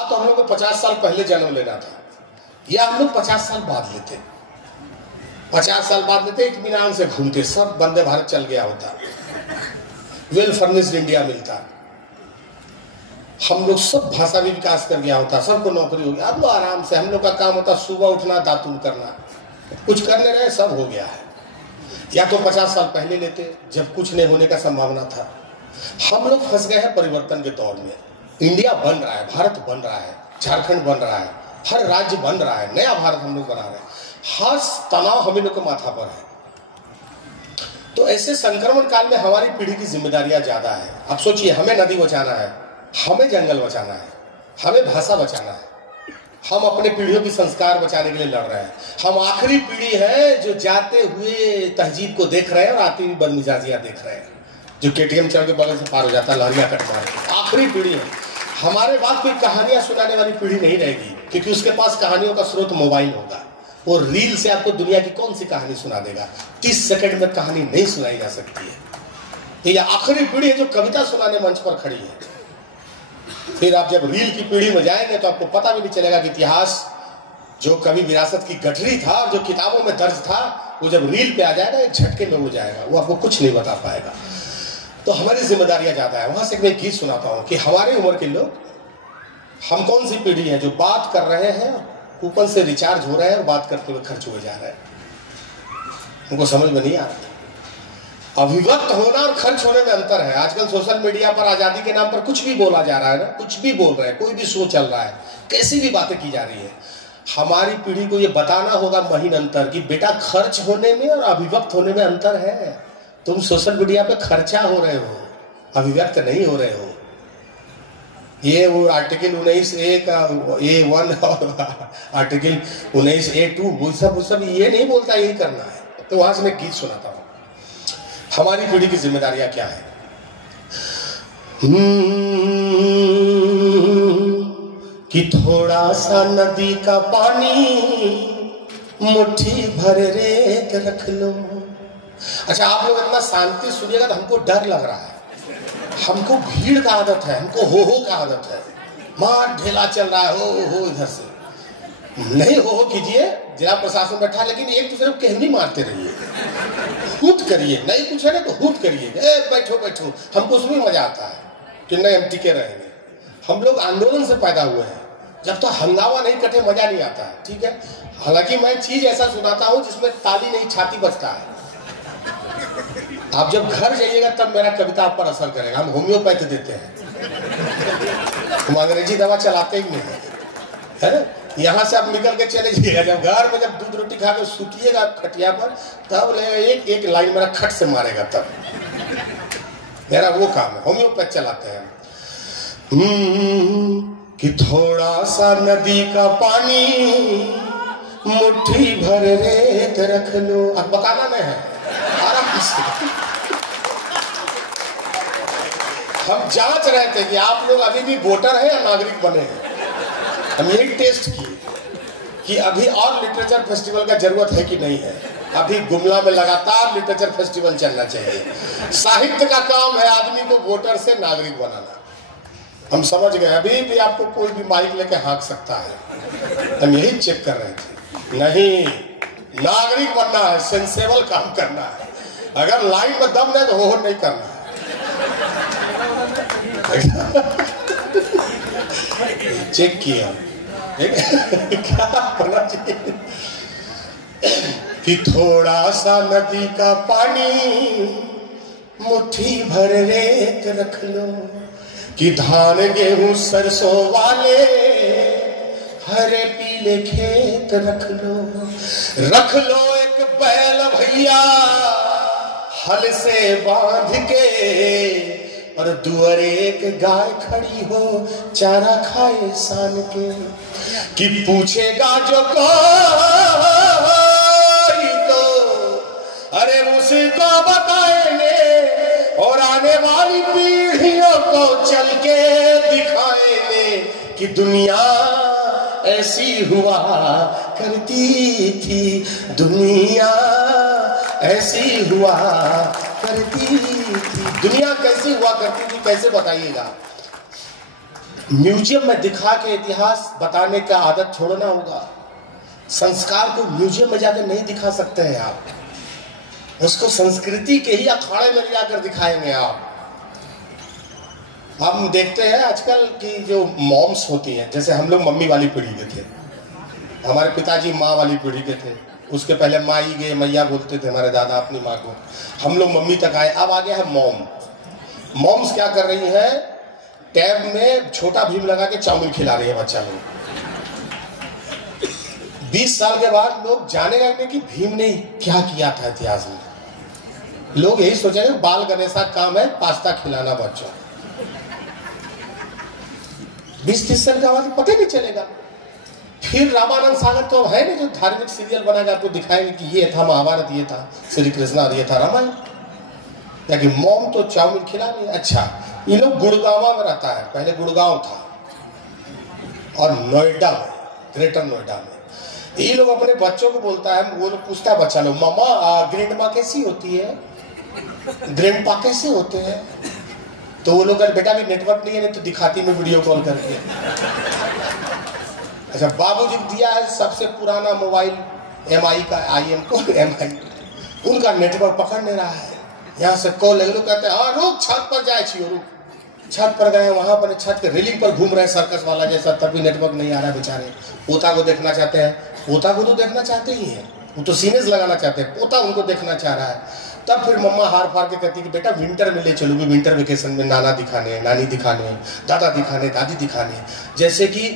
तो हम लोग को 50 साल पहले जन्म लेना था, या हम लोग 50 साल बाद लेते। 50 साल बाद लेते, इत्मीनान से घूमते, सब वंदे भारत चल गया होता, वेल फर्निश्ड इंडिया मिलता, हम लोग सब भाषा भी विकास कर गया होता, सबको नौकरी हो गया। अब आराम से हम लोग का काम होता सुबह उठना, दातुन करना, कुछ करने रहे, सब हो गया है। या तो 50 साल पहले लेते जब कुछ नहीं होने का संभावना था। हम लोग फंस गए हैं परिवर्तन के दौर में। इंडिया बन रहा है, भारत बन रहा है, झारखंड बन रहा है, हर राज्य बन रहा है, नया भारत हम लोग बना रहे हैं, हर तनाव हम लोग के माथा पर है। तो ऐसे संक्रमण काल में हमारी पीढ़ी की जिम्मेदारियां ज्यादा है। अब सोचिए, हमें नदी बचाना है, हमें जंगल बचाना है, हमें भाषा बचाना है, हम अपने पीढ़ियों की संस्कार बचाने के लिए लड़ रहे हैं। हम आखिरी पीढ़ी है जो जाते हुए तहजीब को देख रहे हैं और आती हुई बदमिजाजियां देख रहे हैं, जो केटीएम चढ़ के बगल से पार हो जाता है लहरिया कट मार के। आखिरी पीढ़ी है। हमारे बाद कोई कहानियां सुनाने वाली पीढ़ी नहीं रहेगी, क्योंकि उसके पास कहानियों का स्रोत मोबाइल होगा। वो रील से आपको दुनिया की कौन सी कहानी सुना देगा? 30 सेकंड में कहानी नहीं सुनाई जा सकती है। तो ये आखिरी पीढ़ी है जो कविता सुनाने मंच पर खड़ी है। फिर आप जब रील की पीढ़ी में जाएंगे तो आपको पता भी नहीं चलेगा कि इतिहास जो कभी विरासत की गठरी था और जो किताबों में दर्ज था, वो जब रील पे आ जाएगा एक झटके में उड़ जाएगा, वो आपको कुछ नहीं बता पाएगा। तो हमारी जिम्मेदारियां ज्यादा है। वहां से मैं गीत सुनाता हूं कि हमारी उम्र के लोग, हम कौन सी पीढ़ी है जो बात कर रहे हैं, कूपन से रिचार्ज हो रहे हैं और बात करते हुए खर्च हुए जा रहे हैं। उनको समझ में नहीं आ रहा। अभिव्यक्त होना और खर्च होने में अंतर है। आजकल सोशल मीडिया पर आजादी के नाम पर कुछ भी बोला जा रहा है ना, कुछ भी बोल रहे हैं, कोई भी शो चल रहा है, कैसी भी बातें की जा रही है। हमारी पीढ़ी को ये बताना होगा महीन अंतर कि बेटा खर्च होने में और अभिव्यक्त होने में अंतर है। तुम सोशल मीडिया पे खर्चा हो रहे हो, अभिव्यक्त नहीं हो रहे हो। ये वो आर्टिकल 19A का A1 और आर्टिकल 19A2 वो सब ये नहीं बोलता यही करना है। तो वहां से मैं गीत सुनाता हूं। हमारी पीढ़ी की जिम्मेदारियां क्या है? कि थोड़ा सा नदी का पानी मुट्ठी भर रेत रख लो। अच्छा, आप लोग इतना शांति सुनिएगा तो हमको डर लग रहा है। हमको भीड़ का आदत है, हमको हो का आदत है। मार ढेला चल रहा है, हो इधर से नहीं हो कीजिए। जिला प्रशासन बैठा, लेकिन एक दूसरे को कहनी मारते रहिए, हुट करिए, नहीं कुछ है ना तो हुट करिए, बैठो बैठो। हमको उसमें मजा आता है कि नहीं हम टिके रहेंगे। हम लोग आंदोलन से पैदा हुए हैं। जब तक हंगामा नहीं कटे मजा नहीं आता है, ठीक है। हालांकि मैं चीज ऐसा सुनाता हूं जिसमें ताली नहीं छाती बजता है। आप जब घर जाइएगा तब मेरा कविता आप पर असर करेगा। हम होम्योपैथी देते हैं, हम अंग्रेजी दवा चलाते ही नहीं है ना। यहाँ से आप निकल के चले जाइएगा, जब घर में जब दूध रोटी खा के सुतिएगा खटिया पर, तब एक एक लाइन मेरा खट से मारेगा। तब मेरा वो काम है, होम्योपैथ चलाते हैं। कि थोड़ा सा नदी का पानी मुट्ठी भर रेत रख लो। अब बताना नहीं है, आराम से। हम जांच रहे थे कि आप लोग अभी भी वोटर हैं या नागरिक बने हैं। हम यही टेस्ट किए कि अभी और लिटरेचर फेस्टिवल का जरूरत है कि नहीं है। अभी गुमला में लगातार लिटरेचर फेस्टिवल चलना चाहिए। साहित्य का काम है आदमी को वोटर से नागरिक बनाना। हम समझ गए, अभी भी आपको कोई भी माइक लेके हाँक सकता है। हम यही चेक कर रहे थे। नहीं, नागरिक बनना है, सेंसेबल काम करना है। अगर लाइन में दम नहीं तो हो नहीं करना है। चेक किया क्या करना चाहिए? कि थोड़ा सा नदी का पानी मुट्ठी भर रेत रख लो। कि धान गेहूं सरसों वाले हरे पीले खेत रख लो एक बैल भैया हल से बांध के, और दुअरे एक गाय खड़ी हो चारा खाए सान के। कि पूछेगा जो कोई तो अरे उसको बताएंगे, और आने वाली पीढ़ियों को चल के दिखाएंगे कि दुनिया ऐसी हुआ करती थी, दुनिया ऐसी हुआ करती थी। दुनिया कैसी हुआ करती थी, कैसे बताइएगा? म्यूजियम में दिखा के इतिहास बताने का आदत छोड़ना होगा। संस्कार को म्यूजियम में जाकर नहीं दिखा सकते हैं आप, उसको संस्कृति के ही अखाड़े में जाकर दिखाएंगे आप। हम देखते हैं आजकल की जो मॉम्स होती हैं, जैसे हम लोग मम्मी वाली पीढ़ी के थे, हमारे पिताजी माँ वाली पीढ़ी के थे, उसके पहले माई गए मैया बोलते थे हमारे दादा अपनी माँ को, हम लोग मम्मी तक आए, अब आ गया है मॉम। मॉम्स क्या कर रही है, टैब में छोटा भीम लगा के चाउमीन खिला रही है बच्चा लोग। 20 साल के बाद लोग जानेगा नहीं कि भीम ने क्या किया था इतिहास में। लोग यही सोचेंगे बाल गणेश का काम है पास्ता खिलाना बच्चों। 20-30 साल के बाद पता नहीं चलेगा। फिर रामानंद सागर तो है नहीं जो धार्मिक सीरियल बनाकर आपको दिखाएंगे कि ये था महाभारत, ये था श्री कृष्ण और ये था रामायण। ताकि मॉम तो चाउमीन खिला नहीं। अच्छा, ये लोग गुड़गांव में रहता है, पहले गुड़गांव था और नोएडा में, ग्रेटर नोएडा में। ये लोग अपने बच्चों को बोलता है, वो लोग पूछता है बच्चा लोग, मामा ग्रैंड माँ कैसी होती है, ग्रैंड पा कैसे होते हैं? तो वो लोग बेटा भी नेटवर्क नहीं है, नहीं तो दिखाती मैं वीडियो कॉल करके। अच्छा, बाबूजी दिया है सबसे पुराना मोबाइल MI का, IM को MI, उनका नेटवर्क पकड़ नहीं रहा है। यहाँ से कॉल लगे, लोग कहते हैं हाँ रुक छत पर जाए छियो, रुक। छत पर गए, वहां पर छत के रेलिंग पर घूम रहे सर्कस वाला जैसा, तभी नेटवर्क नहीं आ रहा बेचारे। पोता को देखना चाहते हैं, पोता को तो देखना चाहते ही है, वो तो सीनेज लगाना चाहते हैं, पोता उनको देखना चाह रहा है। तब फिर मम्मा हार फार के कहती कि बेटा विंटर में ले चलोगे, विंटर वेकेशन में नाना दिखाने, नानी दिखाने, दादा दिखाने, दादी दिखाने, जैसे कि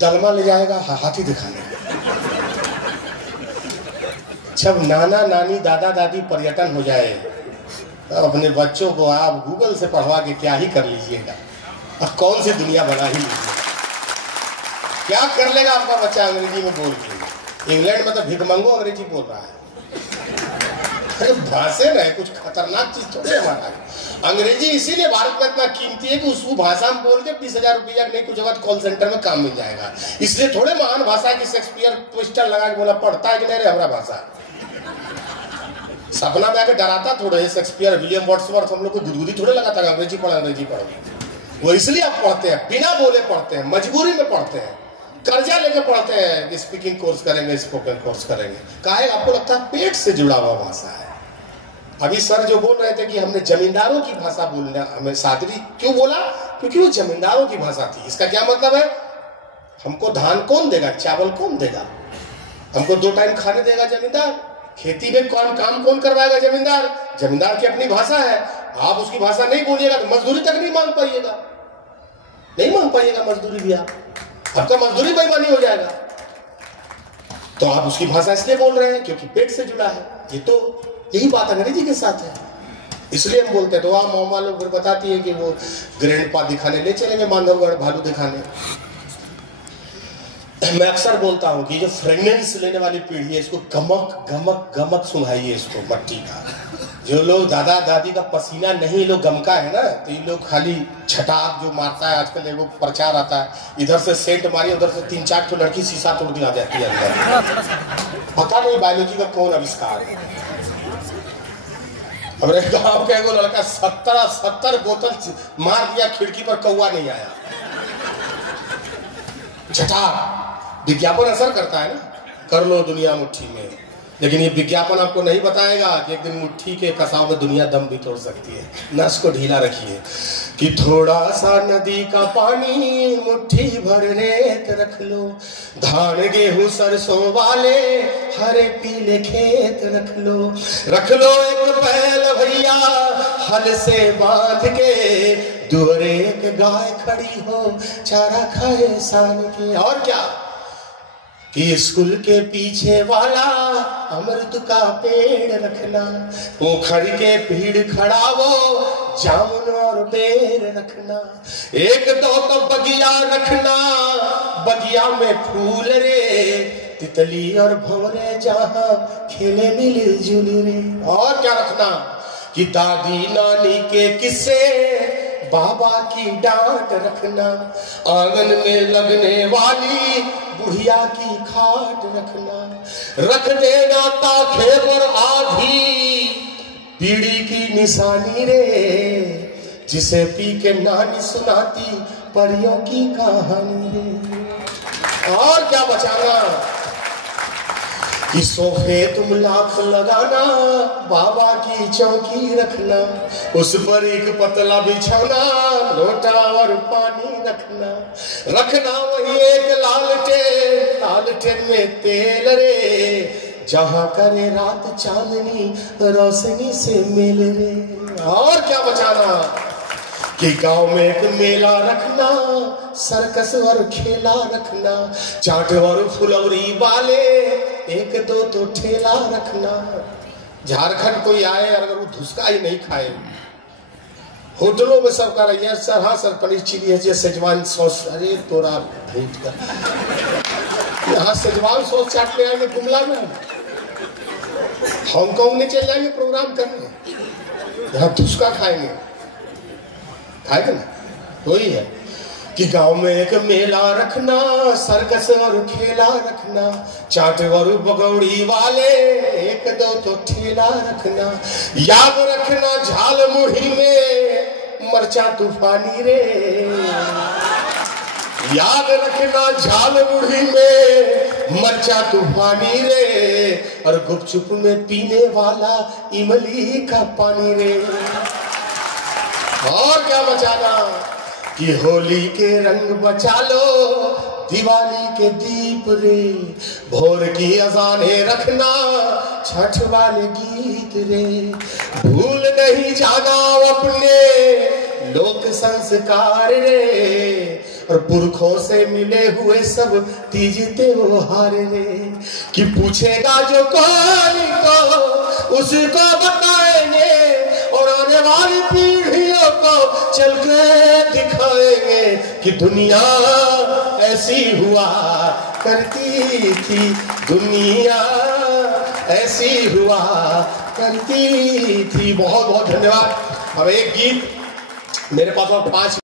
दलमा ले जाएगा हाथी दिखाने। जब नाना नानी दादा दादी पर्यटन हो जाए तब अपने बच्चों को आप गूगल से पढ़वा के क्या ही कर लीजिएगा, अब कौन सी दुनिया बना ही लीजिए। क्या कर लेगा आपका बच्चा अंग्रेजी में बोल के? इंग्लैंड में तो भिखमंगो अंग्रेजी बोल रहा है। अरे भाषा नहीं, कुछ खतरनाक चीज थोड़ी हमारा। अंग्रेजी इसीलिए भारत में इतना कीमती है कि उस भाषा में बोल के 20,000 रुपया नहीं कुछ जगह कॉल सेंटर में काम मिल जाएगा। इसलिए थोड़े महान भाषा है कि शेक्सपियर ट्विस्टर लगा के बोला पढ़ता है कि नहीं रे हमारा भाषा। सपना में आके डराता थोड़े शेक्सपियर, विलियम वर्ड्सवर्थ, हम लोग को गुदगुदी थोड़े लगाता है अंग्रेजी पढ़ो अंग्रेजी पढ़ो। वो इसलिए आप पढ़ते हैं, बिना बोले पढ़ते हैं, मजबूरी में पढ़ते हैं, कर्जा लेके पढ़ते हैं, स्पीकिंग कोर्स करेंगे, स्पोकन कोर्स करेंगे। काहे आपको लगता है पेट से जुड़ा हुआ भाषा है। अभी सर जो बोल रहे थे कि हमने जमींदारों की भाषा बोलना हमें सादरी क्यों बोला, क्योंकि वो जमींदारों की भाषा थी। इसका क्या मतलब है, हमको धान कौन देगा, चावल कौन देगा, हमको 2 टाइम खाने देगा जमींदार, खेती में कौन काम कौन करवाएगा जमींदार। जमींदार की अपनी भाषा है, आप उसकी भाषा नहीं बोलिएगा तो मजदूरी तक नहीं मांग पाइएगा, नहीं मांग पाइएगा मजदूरी भी, आपका मजदूरी बेईमानी हो जाएगा। तो आप उसकी भाषा इसलिए बोल रहे हैं क्योंकि पेट से जुड़ा है। ये तो यही बात अंग्रेजी के साथ है, इसलिए हम बोलते हैं। तो वहाँ मोमा लोग फिर बताती है कि वो ग्रैंडपा दिखाने ले चलेंगे बांधवगढ़ भालू दिखाने। मैं अक्सर बोलता हूँ कि जो फ्रेगनेंस लेने वाली पीढ़ी है इसको गमक गमक गमक सुनाइए इसको मट्टी का। जो लोग दादा दादी का पसीना नहीं लोग गमका है ना, तो ये लोग खाली छटाक जो मारता है आजकल, एगो प्रचार आता है, इधर से सेंट मारी उधर से 3-4 तो लड़की शीशा तोड़ के आ जाती है अंदर। पता नहीं बायोलॉजी का कौन आविष्कार है। हमारे गांव का एगो लड़का 70 बोतल मार दिया, खिड़की पर कौवा नहीं आया। छटाक। विज्ञापन असर करता है ना, कर लो दुनिया मुट्ठी में, लेकिन ये विज्ञापन आपको नहीं बताएगा कि एक दिन मुट्ठी के कसाव में दुनिया दम भी तोड़ सकती है। नस को ढीला रखिए कि थोड़ा सा नदी का पानी मुट्ठी भर रेत रख लो, धान गेहूं सरसों वाले हरे पीले खेत रख लो एक बैल भैया हल से बांध के, दुअरे एक गाय खड़ी हो चारा खाए सान के। और क्या कि स्कूल के पीछे वाला अमृत का पेड़ रखना, पोखर के भीड़ खड़ा वो जामुन और बेर रखना, 1-2 तो बगिया रखना, बगिया में फूल रे, तितली और भंवरे जहाँ खेले मिल जुल रे। और क्या रखना कि दादी नानी के किस्से, बाबा की डांट रखना, आंगन में लगने वाली बुढ़िया की खाट रखना, रख देना ताखे पर आधी बीड़ी की निशानी रे, जिसे पी के नानी सुनाती परियों की कहानी रे। और क्या बचाना कि सोफे तुम लाख लगाना, बाबा की चौकी रखना, उस पर एक पतला बिछौना, लोटा और पानी रखना, रखना वही एक लालटेन, लालटेन में तेल रे, जहां करे रात चांदनी रोशनी से मेल रे। और क्या बचाना कि गांव में एक मेला रखना, सर्कस और खेला रखना, चाट और फुलौरी वाले एक दो तो ठेला रखना। झारखंड कोई आए अगर वो धुसका ही नहीं खाए, होटलों में सब कर रही है सर, हाँ सर पनीर चिली है, सेजवान सॉस, अरे तोरा भूत का, यहाँ सेजवान सॉस चाटने आएंगे कुमला में, हांगकांग में चल जाएंगे प्रोग्राम करने, यहाँ धुसका खाएंगे, खाएगा ना। वही है कि गांव में एक मेला रखना, सर्कस और खेला रखना, चाट और पकौड़ी वाले एक दो तो ठेला रखना, याद रखना झाल मुढ़ी में मरचा तूफानी रे, याद रखना झाल मुढ़ी में मरचा तूफानी रे, और गुपचुप में पीने वाला इमली का पानी रे। और क्या बचाना कि होली के रंग बचा लो, दिवाली के दीप रे, भोर की अजाने रखना, छठ वाले गीत रे, भूल नहीं जाना अपने लोक संस्कार रे, और पुरखों से मिले हुए सब तीज त्योहार रे, कि पूछेगा जो कोई को उसको बताएंगे, और आने वाली पीढ़ियों को चल के दिखाएंगे कि दुनिया ऐसी हुआ करती थी, दुनिया ऐसी हुआ करती थी। बहुत बहुत धन्यवाद। अब एक गीत मेरे पास और 5